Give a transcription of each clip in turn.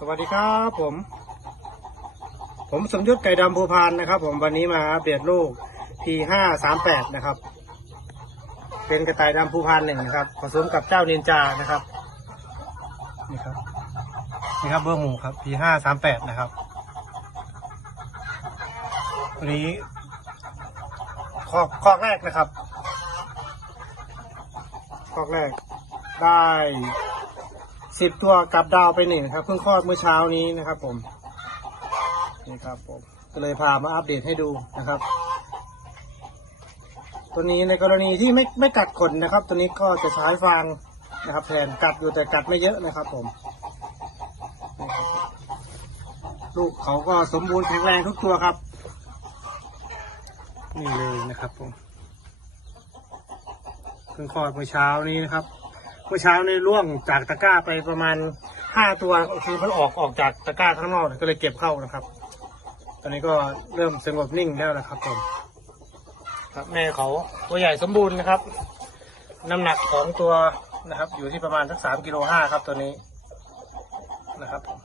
สวัสดีครับผม ผมสมยศไก่ดำภูพานนะครับ ผมวันนี้มาอัปเดตลูก P538 นะครับ เป็นกระต่ายดำภูพานหนึ่งนะครับผสมกับเจ้านินจานะครับนี่ครับนี่ครับเบอร์หมูครับ P538 นะครับวันนี้ข้อข้อแรกนะครับข้อแรกได้ สิบตัวกับดาวไปหนึ่งครับ เพิ่งคลอดเมื่อเช้านี้นะครับผมนี่ครับผมก็เลยพามาอัปเดตให้ดูนะครับ ตัวนี้ในกรณีที่ไม่ไม่กัดขนนะครับ ตัวนี้ก็จะใช้ฟางนะครับแทนกัดอยู่แต่กัดไม่เยอะนะครับผมลูกเขาก็สมบูรณ์แข็งแรงทุกตัวครับนี่เลยนะครับผมเพิ่งคลอดเมื่อเช้านี้นะครับ เมื่อเช้าในล่วงจากตะกร้าไปประมาณห้าตัวคือมันออกออกจากตะกร้าข้างนอกก็เลยเก็บเข้านะครับ ตอนนี้ก็เริ่มสงบนิ่งแล้วนะครับผมครับแม่เขาตัวใหญ่สมบูรณ์นะครับ น้ำหนักของตัวนะครับ อยู่ที่ประมาณสักสามกิโลห้าครับตัวนี้นะครับผม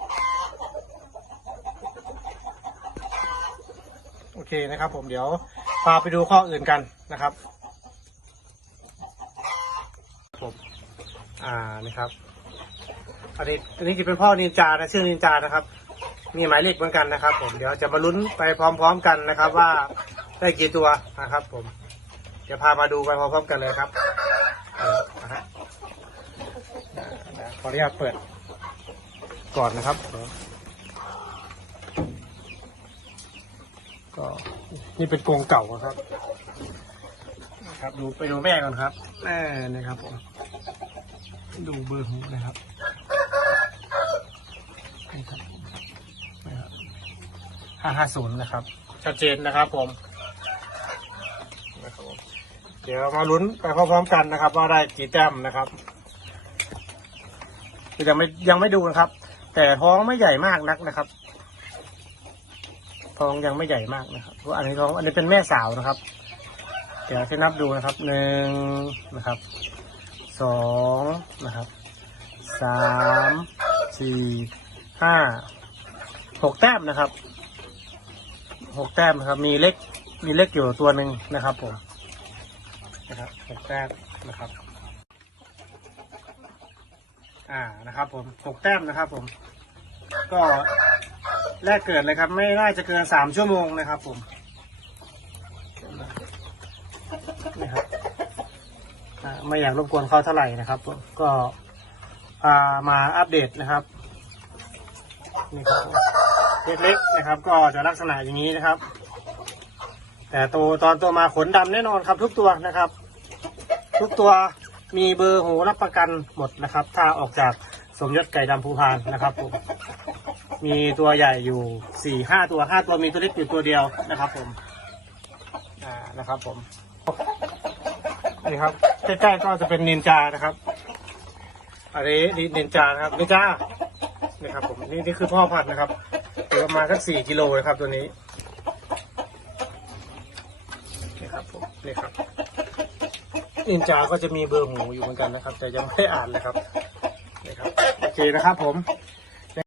โอเคนะครับ ผมเดี๋ยวพาไปดูข้ออื่นกันนะครับผม อ่านะครับอันนี้อันนี้จะเป็นพ่อนินจานะชื่อนินจานะครับ มีหมายเลขเหมือนกันนะครับ ผมเดี๋ยวจะมาลุ้นไปพร้อม ๆกันนะครับ ว่าได้กี่ตัวนะครับ ผมเดี๋ยวพามาดูไปพร้อมๆกันเลยครับขออนุญาตเปิด ก่อนนะครับก็นี่เป็นกรงเก่าครับ ครับ ดูไปดูแม่ก่อนครับแม่นะครับผม ดูเบอร์หูนะครับนี่ครับห้าห้าศูนย์นะครับ ชัดเจนนะครับผมเดี๋ยวมาลุ้นไปพร้อมๆกันนะครับ ว่าได้กี่แต้มนะครับยังไม่ยังไม่ดูนะครับ แต่ท้องไม่ใหญ่มากนักนะครับ ท้องยังไม่ใหญ่มากนะครับเพราะอันนี้ท้องอันนี้เป็นแม่สาวนะครับ เดี๋ยวจะนับดูนะครับหนึ่งนะครับ สองนะครับสามสี่ห้าหกแต้มนะครับหกแต้มนะครับ มีเล็กมีเล็กอยู่ตัวหนึ่งนะครับผมนะครับหกแต้มนะครับ อ่านะครับ ผมหกแต้มนะครับ ผม ก็แรกเกิดเลยครับ ไม่น่าจะเกินสามชั่วโมงนะครับ ผมนี่ครับ ไม่อยากรบกวนเขาเท่าไหร่นะครับ ก็พามาอัปเดตนะครับนี่ครับเล็กๆนะครับ ก็จะลักษณะอย่างนี้นะครับ แต่โตตอนโตมาขนดำแน่นอนครับ ทุกตัวนะครับ ทุกตัวมีเบอร์หูรับประกันหมดนะครับ ถ้าออกจากสมยศไก่ดำภูพานนะครับผมมีตัวใหญ่อยู่สี่ห้าตัวห้าตัวมีตัวเล็กอยู่ตัวเดียวนะครับ ผม อ่านะครับ ผมนี่ครับ ใกล้ๆก็จะเป็นนินจานะครับ อันนี้นินจานะครับนินจานี่ครับผมนี่นี่คือพ่อพันธุ์นะครับถือประมาณสักสี่กิโลนะครับตัวนี้นี่ครับผมนี่ครับนินจาก็จะมีเบอร์หมูอยู่เหมือนกันนะครับ แต่ยังไม่ได้อ่านเลยครับนี่ครับโอเคนะครับผม